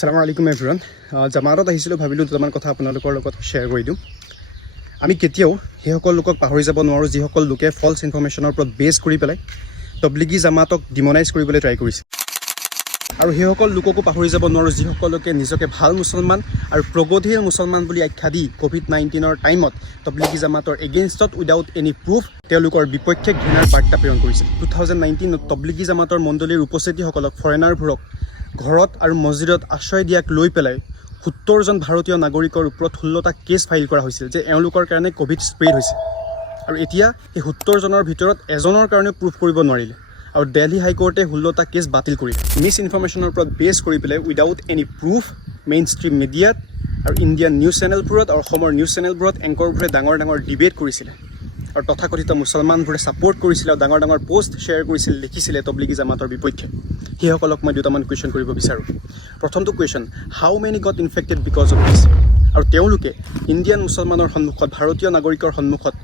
আসসালামু আলাইকুম এভৰিৱান জামাতত আহিছিলোঁ ভাবিলোঁ দুটামান কথা আপোনালোকৰ লগত শ্বেয়াৰ কৰি দিওঁ আমি কেতিয়াও সেইসকল লোকক পাহৰি যাব নোৱাৰোঁ যিসকল লোকে ফলছ ইনফৰমেশ্যনৰ ওপৰত বেছ কৰি পেলাই তবলিগী জামাতক ডিমনাইজ কৰিবলৈ ট্ৰাই কৰিছে আৰু সেইসকল লোককো পাহৰি যাব নোৱাৰোঁ যিসকল লোকে নিজকে ভাল মুছলমান আৰু প্ৰগতিশীল মুছলমান বুলি আখ্যা দি কোভিড-19ৰ টাইমত তবলিগী জামাতৰ এগেইনষ্টত উইদাউট এনি প্ৰুফ তেওঁলোকৰ বিপক্ষে ঘৃণাৰ বাৰ্তা প্ৰেৰণ কৰিছিল 2019ত তবলিগী জামাতৰ মণ্ডলীৰ উপস্থিতিসকলক ফৰেনাৰবোৰক ঘৰত আৰু মছজিদত আশ্ৰয় দিয়াক লৈ পেলাই 70জন ভাৰতীয় নাগৰিকৰ ওপৰত 16টা কেছ ফাইল কৰা হৈছিল যে এওঁলোকৰ কাৰণে কোভিড স্প্ৰেড হৈছে আৰু এতিয়া এই 70জনৰ ভিতৰত এজনৰ কাৰণে প্ৰুফ কৰিব নোৱাৰিলে আৰু দিল্লী হাইকোৰ্টে 16টা কেছ বাতিল কৰিলে মিছ ইনফৰমেশ্যনৰ ওপৰত বেছ কৰি পেলাই without any proof main stream মিডিয়াত আৰু ইণ্ডিয়ান নিউজ চেনেলবোৰত আৰু অসমৰ নিউজ চেনেলবোৰত এংকৰবোৰে ডাঙৰ ডিবেট কৰিছিলে আৰু তথাকথিত মুছলমানবোৰে ছাপোৰ্ট কৰিছিলে আৰু ডাঙৰ পোষ্ট শ্বেয়াৰ কৰিছিল লিখিছিলে তবলিগী জামাতৰ বিপক্ষে সেইসকলক মই দুটামান কুৱেশ্যন কৰিব বিচাৰোঁ প্ৰথমটো question how many got infected because of this আৰু তেওঁলোকে ইণ্ডিয়ান মুছলমানৰ সন্মুখত ভাৰতীয় নাগৰিকৰ সন্মুখত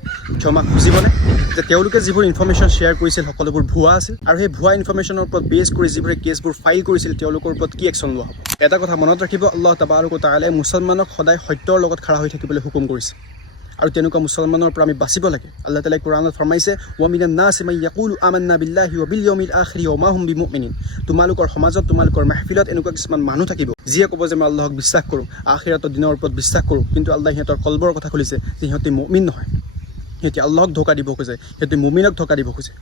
ক্ষমা খুজিবনে যে তেওঁলোকে যিবোৰ ইনফৰমেশ্যন শ্বেয়াৰ কৰিছিল সকলোবোৰ ভুৱা আছিল আৰু সেই ভুৱা ইনফৰমেশ্যনৰ ওপৰত বেছ কৰি যিবোৰে কেছবোৰ ফাইল কৰিছিল তেওঁলোকৰ ওপৰত কি একশ্যন লোৱা হ'ব এটা কথা মনত ৰাখিব আল্লাহ তাবাৰক ওয়া তাআলাই মুছলমানক সদায় সত্যৰ লগত খাৰা হৈ থাকিবলৈ হুকুম কৰিছে আৰু তেনেকুৱা মুছলমানৰ পৰা আমি বাচিব লাগে আল্লাহ তাআলাই কোৰাণত ফৰমাইছে ওয়া মিনান নাসি মান ইয়াকুলু আমান্না বিল্লাহি ওয়া বিল ইয়াউমিল আখিৰ ওয়া মা হুম বিমুমিনিন তোমালোকৰ সমাজত তোমালোকৰ মাহফিলত এনেকুৱা কিছুমান মানুহ থাকিব যিয়ে ক'ব যে মই আল্লাহক বিশ্বাস কৰোঁ আখিৰাতৰ দিনৰ ওপৰত বিশ্বাস কৰোঁ কিন্তু আল্লাহ সিহঁতৰ কলবৰ কথা খুলিছে যে সিহঁতে মুমিন নহয় সিহঁতে আল্লাহক ধোকা দিব খোজে সিহঁতে মুমিনক ধোকা দিব খোজে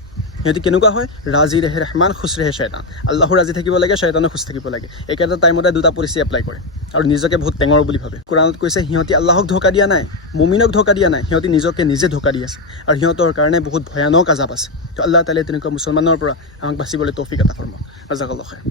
সিহঁতে কেনেকুৱা হয় ৰাজি ৰেহে ৰহমান খুছ ৰেহে শয়তান আল্লাহো ৰাজি থাকিব লাগে শয়তানো খুছ থাকিব লাগে একেটা টাইমতে দুটা পলিচি এপ্লাই কৰে আৰু নিজকে বহুত টেঙৰ বুলি ভাবে কোৰাণত কৈছে সিহঁতে আল্লাহক ধোকা দিয়া নাই মুমিনক ধোকা দিয়া নাই সিহঁতে নিজকে নিজে ধোকা দি আছে আৰু সিহঁতৰ কাৰণে বহুত ভয়ানক আজাব আছে তো আল্লাহ তাআলাই তেনেকুৱা মুছলমানৰ পৰা আমাক বাচিবলৈ তৌফিক আতা ফৰমাওক জাযাকাল্লাহু খাইৰ